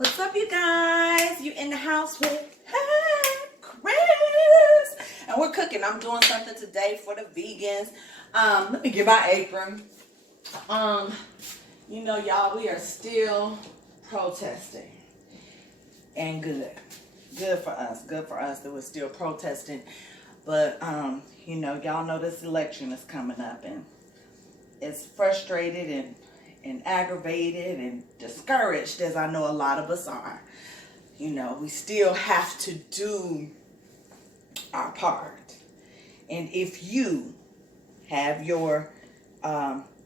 What's up, you guys? You in the house with Chris, and we're cooking. I'm doing something today for the vegans. Let me get my apron. You know, y'all, we are still protesting, and good for us that we're still protesting. But you know, y'all know this election is coming up, and it's frustrated and aggravated and discouraged, as I know a lot of us are. You know, we still have to do our part. And if you have your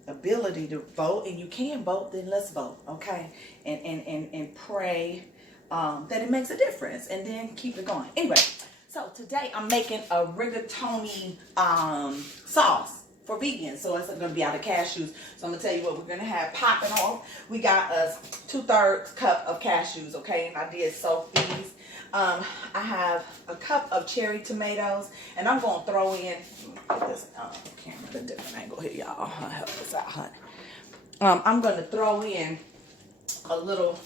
ability to vote, and you can vote, then let's vote, okay? And pray that it makes a difference, and then keep it going. Anyway, so today I'm making a rigatoni sauce for vegans. So it's going to be out of cashews. So I'm going to tell you what we're going to have popping off. We got a 2/3 cup of cashews, okay? And I did soak these. I have a cup of cherry tomatoes. And I'm going to throw in, get this camera at a different angle here, y'all. I'll help us out, honey. I'm going to throw in a little,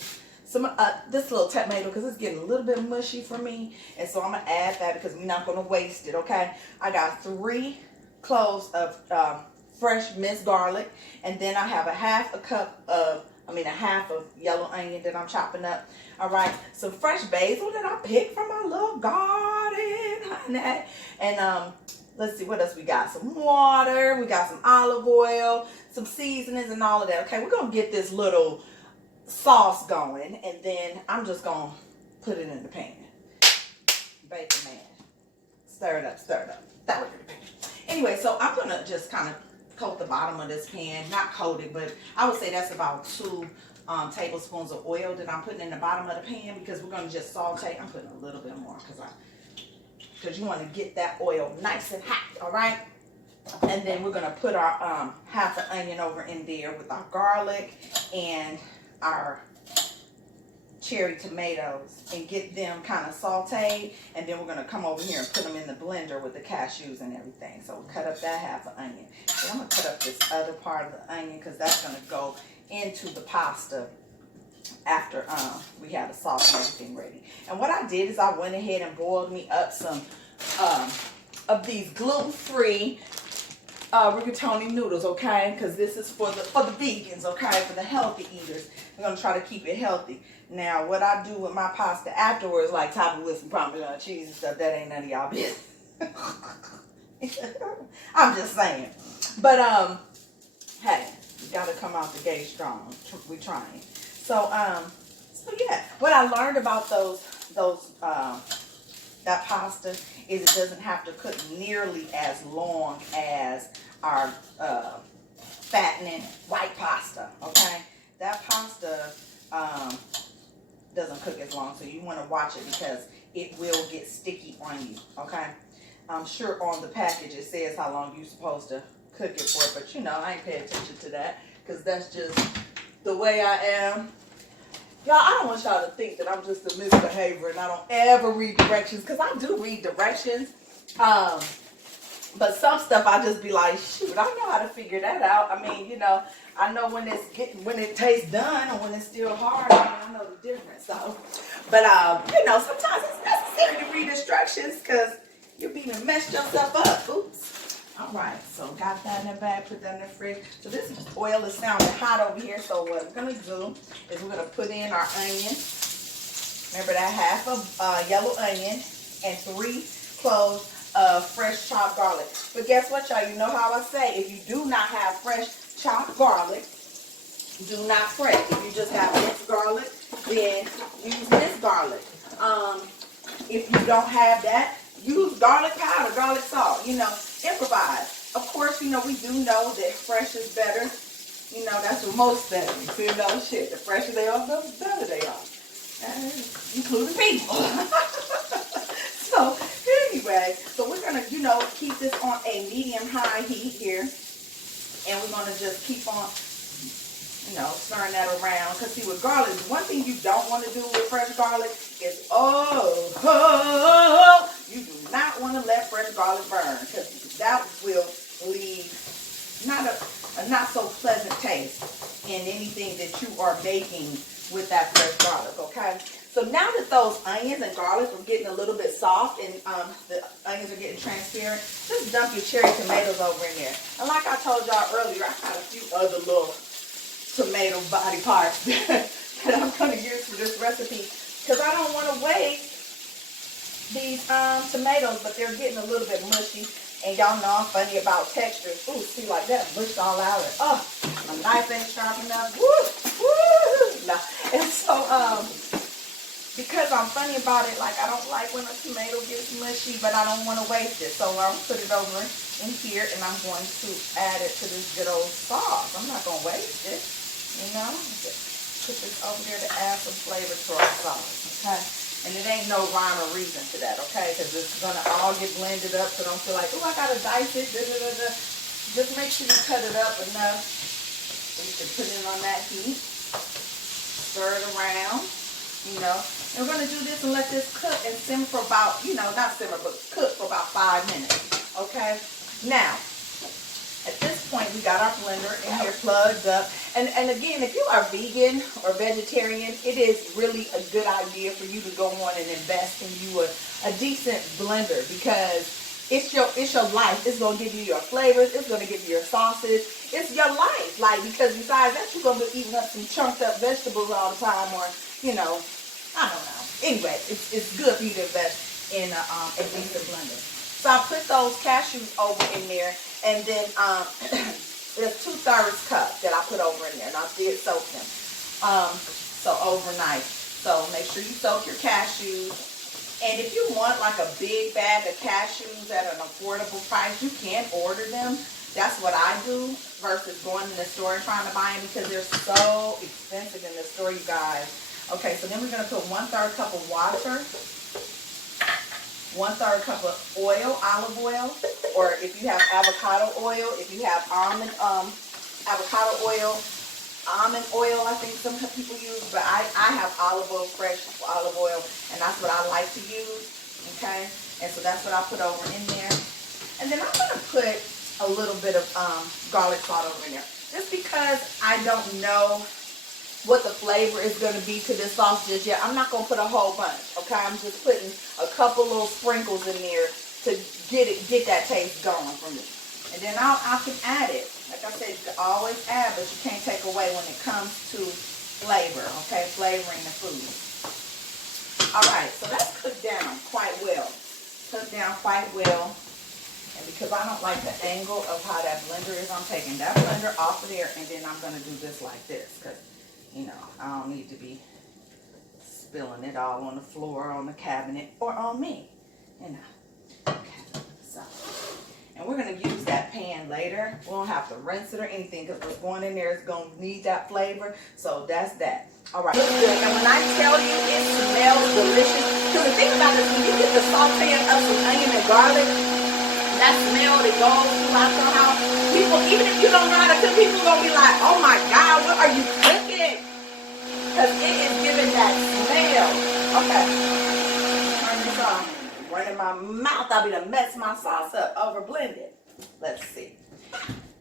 this little tomato, because it's getting a little bit mushy for me. And so I'm going to add that because we're not going to waste it, okay? I got 3 cloves of fresh minced garlic, and then I have a half of yellow onion that I'm chopping up. All right, some fresh basil that I picked from my little garden, honey. And let's see what else we got. Some water, we got some olive oil, some seasonings, and all of that. Okay, we're gonna get this little sauce going, and then I'm just gonna put it in the pan. Bake it, man. Stir it up. That way in the pan. Anyway, so I'm going to just kind of coat the bottom of this pan. Not coat it, but I would say that's about 2 tablespoons of oil that I'm putting in the bottom of the pan, because we're going to just saute. I'm putting a little bit more because you want to get that oil nice and hot, all right? And then we're going to put our half an onion over in there with our garlic and our cherry tomatoes and get them kind of sauteed, and then we're going to come over here and put them in the blender with the cashews and everything. So we'll cut up that half an onion. Then I'm going to cut up this other part of the onion, because that's going to go into the pasta after we have the sauce and everything ready. And what I did is I went ahead and boiled me up some of these gluten-free rigatoni noodles, okay? Because this is for the vegans, okay? For the healthy eaters. We're going to try to keep it healthy. Now, what I do with my pasta afterwards, like top it with some Parmesan cheese and stuff, that ain't none of y'all business. I'm just saying. But, hey, you got to come out the gate strong. We trying. So yeah. What I learned about that pasta is it doesn't have to cook nearly as long as our fattening white pasta, okay? That pasta doesn't cook as long, so you want to watch it because it will get sticky on you, okay? I'm sure on the package it says how long you're supposed to cook it for, but you know, I ain't paying attention to that because that's just the way I am. Y'all, I don't want y'all to think that I'm just a misbehavior and I don't ever read directions, because I do read directions. But some stuff I just be like, shoot, I know how to figure that out. I mean, you know, I know when it tastes done or when it's still hard. I know the difference. So, but you know, sometimes it's necessary to read instructions because you're being messed yourself up. Oops. All right, so got that in the bag, put that in the fridge. So this oil is sounding hot over here. So what we're gonna do is we're gonna put in our onion. Remember that half of yellow onion and 3 cloves of fresh chopped garlic. But guess what, y'all? You know how I say, if you do not have fresh chopped garlic, do not fret. If you just have minced garlic, then use minced garlic. If you don't have that, use garlic powder, garlic salt. You know, improvise. Of course, you know, we do know that fresh is better. You know, that's what most say. You know, shit, the fresher they are, the better they are. Including people. So, anyway, so we're going to, you know, keep this on a medium-high heat here. And we're going to just keep on, you know, stirring that around. Because, see, with garlic, one thing you don't want to do with fresh garlic is, you do not want to let fresh garlic burn. Because that will leave not a not so pleasant taste in anything that you are baking with that fresh garlic, okay? So now that those onions and garlic are getting a little bit soft and the onions are getting transparent, just dump your cherry tomatoes over in there. And like I told y'all earlier, I got a few other little tomato body parts that I'm going to use for this recipe because I don't want to waste these tomatoes, but they're getting a little bit mushy. And y'all know I'm funny about texture. Ooh, see, like that mushed all out. And, oh, my knife ain't sharp enough. Woo, woo. Nah. And so, because I'm funny about it, like I don't like when a tomato gets mushy, but I don't want to waste it. So I'm going to put it over in here, and I'm going to add it to this good old sauce. I'm not going to waste it, you know. Just put this over there to add some flavor to our sauce, okay? And it ain't no rhyme or reason to that, okay? Because it's going to all get blended up, so don't feel like, oh, I got to dice it. Da, da, da, da. Just make sure you cut it up enough so you can put it on that heat. Stir it around, you know. And we're going to do this and let this cook and simmer for about, you know, not simmer, but cook for about 5 minutes, okay? Now, at this point, we got our blender in here plugged up. And again, if you are vegan or vegetarian, it is really a good idea for you to go on and invest in you a decent blender because it's your life. It's going to give you your flavors. It's going to give you your sauces. It's your life. Like, because besides that, you're going to be eating up some chunked up vegetables all the time or, you know, I don't know. Anyway, it's good for you to invest in a decent blender. So I put those cashews over in there, and then there's 2/3 cup that I put over in there, and I did soak them. So overnight. So make sure you soak your cashews. And if you want like a big bag of cashews at an affordable price, you can order them. That's what I do versus going in the store and trying to buy them because they're so expensive in the store, you guys. Okay, so then we're going to put 1/3 cup of water, 1/3 cup of oil, olive oil, or if you have avocado oil, if you have avocado oil, almond oil, I think some people use, but I have olive oil, fresh olive oil, and that's what I like to use, okay? And so that's what I put over in there. And then I'm going to put a little bit of garlic salt over in there, just because I don't know what the flavor is going to be to this sauce just yet. I'm not going to put a whole bunch, okay? I'm just putting a couple little sprinkles in there to get that taste going for me. And then I can add it. Like I said, you can always add, but you can't take away when it comes to flavor, okay? Flavoring the food. All right, so that's cooked down quite well. Cooked down quite well. And because I don't like the angle of how that blender is, I'm taking that blender off of there, and then I'm going to do this like this because, you know, I don't need to be spilling it all on the floor, on the cabinet, or on me, you know. Okay, so, and we're going to use that pan later. We don't have to rinse it or anything because what's going in there is going to need that flavor. So that's that. All right. Looks good. And when I tell you it smells delicious, because the thing about it is when you get the sauteing of some onion and garlic, that smell that goes throughout your house, people, even if you don't know how to cook, people are going to be like, oh my God, what are you cooking? Because it is giving that smell. Okay. Turn this off. Running my mouth, I'll be to mess my sauce up, over blended. Let's see.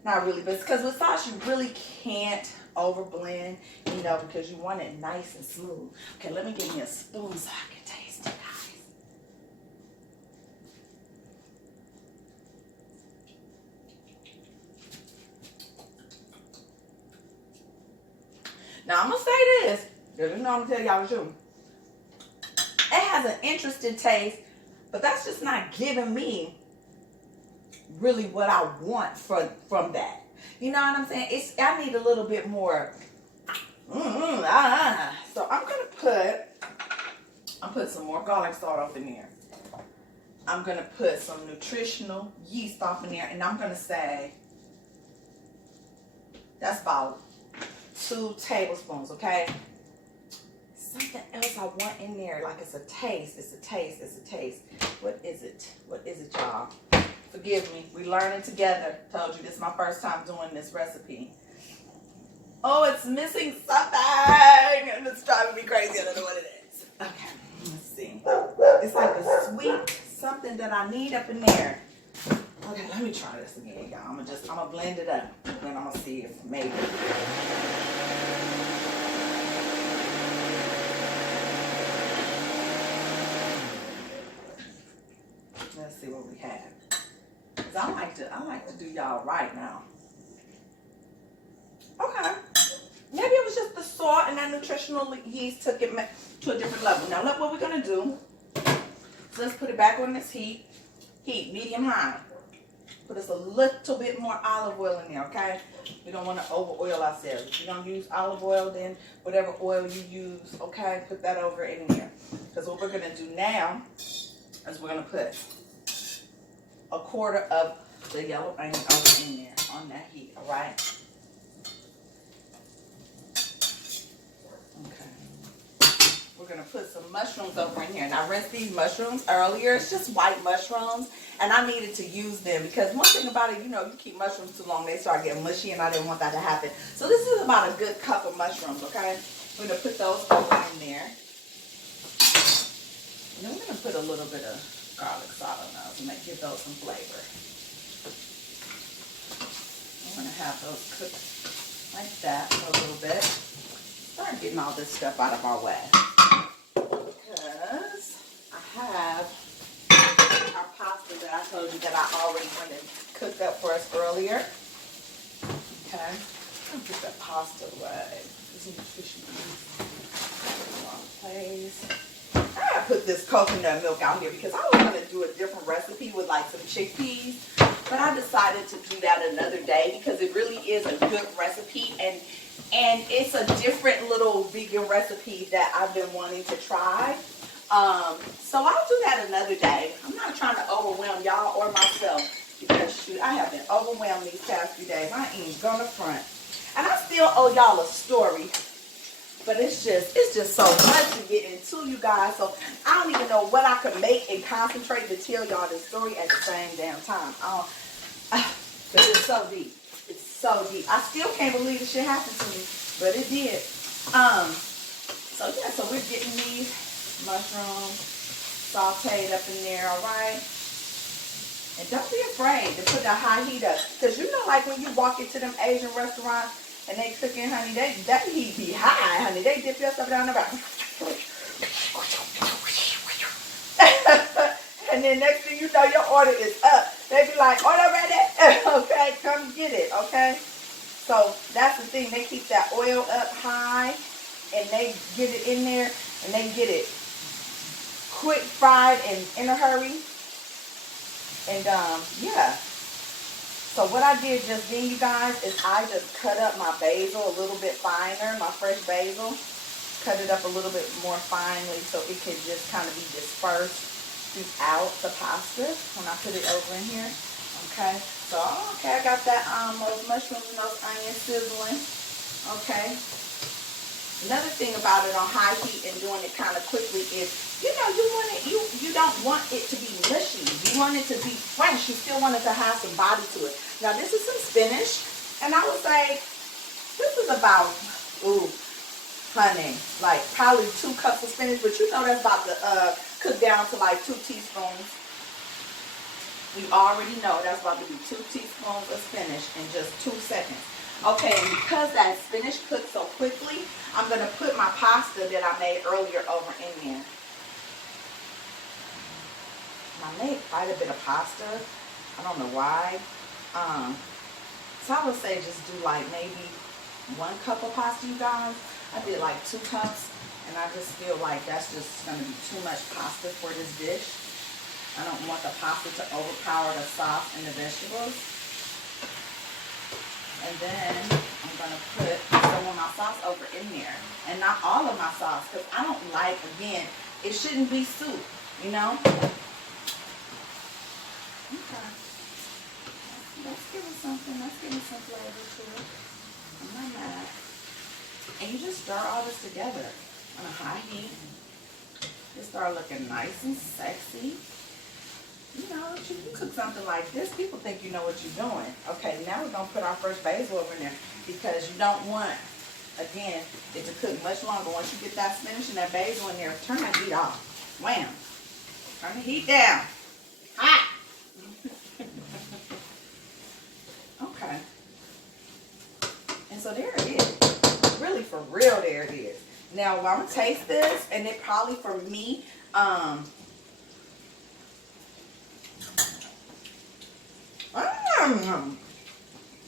Not really, but because with sauce, you really can't over blend, you know, because you want it nice and smooth. Okay, let me get me a spoon so I can taste it, guys. Now, I'm going to say this, because you know I'm going to tell y'all the truth. It has an interesting taste, but that's just not giving me really what I want from that. You know what I'm saying? I need a little bit more. So I'm going to put some more garlic salt up in there. I'm going to put some nutritional yeast off in there, and I'm going to say that's about 2 tablespoons, okay? Something else I want in there, like it's a taste. What is it, y'all? Forgive me. We learning together. Told you this is my first time doing this recipe. Oh, it's missing something. And it's driving me crazy. I don't know what it is. Okay, let's see. It's like a sweet something that I need up in there. Okay, let me try this again, y'all. I'm gonna blend it up. And then I'm gonna see if maybe. see what we have. Cause I like to do y'all right now. Okay. Maybe it was just the salt and that nutritional yeast took it to a different level. Now look what we're gonna do. So let's put it back on this heat, medium high. Put us a little bit more olive oil in there, okay? We don't want to over oil ourselves. If you're gonna use olive oil, then whatever oil you use, okay, put that over in there. Because what we're gonna do now is we're gonna put a quarter of the yellow onion over in there on that heat, all right? We're gonna put some mushrooms over in here. And I rinsed these mushrooms earlier. It's just white mushrooms, and I needed to use them because one thing about it, you know, you keep mushrooms too long, they start getting mushy, and I didn't want that to happen. So this is about a good cup of mushrooms, okay? We're gonna put those over in there. And then we're gonna put a little bit of garlic salt on those and give those some flavor. I'm gonna have those cooked like that for a little bit. Start getting all this stuff out of our way. Because I have our pasta that I told you that I already went and cooked up for us earlier. Okay, I'm gonna put that pasta away. This is nutrition. Wrong place. I gotta put this coconut milk out here because I was gonna do a different recipe with like some chickpeas, but I decided to do that another day because it really is a good recipe, and it's a different little vegan recipe that I've been wanting to try. So I'll do that another day. I'm not trying to overwhelm y'all or myself because shoot, I have been overwhelmed these past few days. I ain't gonna front. And I still owe y'all a story, but it's just so much to get into, you guys. So I don't even know what I could make and concentrate to tell y'all this story at the same damn time. But it's so deep. It's so deep. I still can't believe this shit happened to me, but it did. So yeah, so we're getting these mushrooms sauteed up in there, all right? And don't be afraid to put that high heat up, because you know, like when you walk into them Asian restaurants and they cooking, honey, that heat be high, honey. They dip your stuff down the back. And then next thing you know, your order is up. They be like, order ready? Okay, come get it, okay? So that's the thing. They keep that oil up high, and they get it in there, and they get it quick fried and in a hurry. And yeah. So what I did just then, you guys, is I just cut up my basil a little bit finer, my fresh basil. Cut it up a little bit more finely so it could just kind of be dispersed throughout the pasta when I put it over in here. Okay, so okay, I got that those mushrooms and those onions sizzling. Okay. Another thing about it on high heat and doing it kind of quickly is, you know, you don't want it to be mushy. You want it to be fresh. You still want it to have some body to it. Now this is some spinach, and I would say this is about, ooh, honey, like probably 2 cups of spinach, but you know that's about to cook down to like 2 teaspoons. We already know that's about to be 2 teaspoons of spinach in just 2 seconds. Okay, and because that spinach cooked so quickly, I'm going to put my pasta that I made earlier over in there. I made quite a bit of pasta. I don't know why. So I would say just do like maybe 1 cup of pasta, you guys. I did like 2 cups, and I just feel like that's just going to be too much pasta for this dish. I don't want the pasta to overpower the sauce and the vegetables. And then I'm going to put some of my sauce over in there. And not all of my sauce, because I don't like, again, it shouldn't be soup, you know? Okay. Let's give it something. Let's give it some flavor to it. I'm not mad. And you just stir all this together on a high heat. It start looking nice and sexy. You know, you can cook something like this, people think you know what you're doing. Okay, now we're going to put our fresh basil over in there because you don't want, again, it to cook much longer. Once you get that spinach and that basil in there, turn that heat off. Wham. Turn the heat down. Hot. Okay. And so there it is. Really, for real, there it is. Now, I'm going to taste this, and it probably, for me, Okay,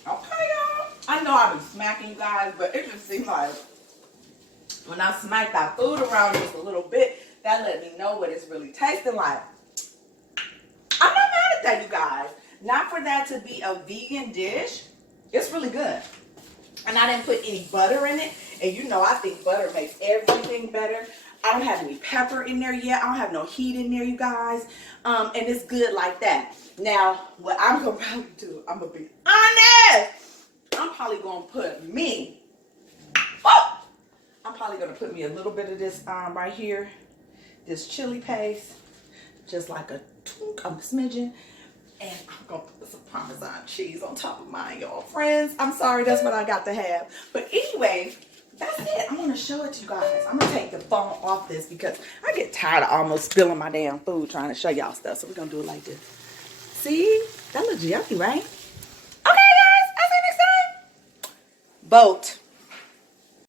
y'all. I know I've been smacking you guys, but it just seems like when I smack that food around just a little bit, that let me know what it's really tasting like. I'm not mad at that, you guys. Not for that to be a vegan dish. It's really good. And I didn't put any butter in it. And you know I think butter makes everything better. I don't have any pepper in there yet. I don't have no heat in there, you guys. And it's good like that. Now, what I'm going to probably do, I'm going to be honest. I'm probably going to put me. Oh! I'm probably going to put me a little bit of this right here. This chili paste. Just like a smidgen. And I'm going to put some Parmesan cheese on top of mine, y'all. Friends, I'm sorry. That's what I got to have. But anyway, that's it. I'm going to show it to you guys. I'm going to take the phone off this because I get tired of almost spilling my damn food trying to show y'all stuff. So we're going to do it like this. See? That looks yummy, right? Okay, guys. I'll see you next time. Vote.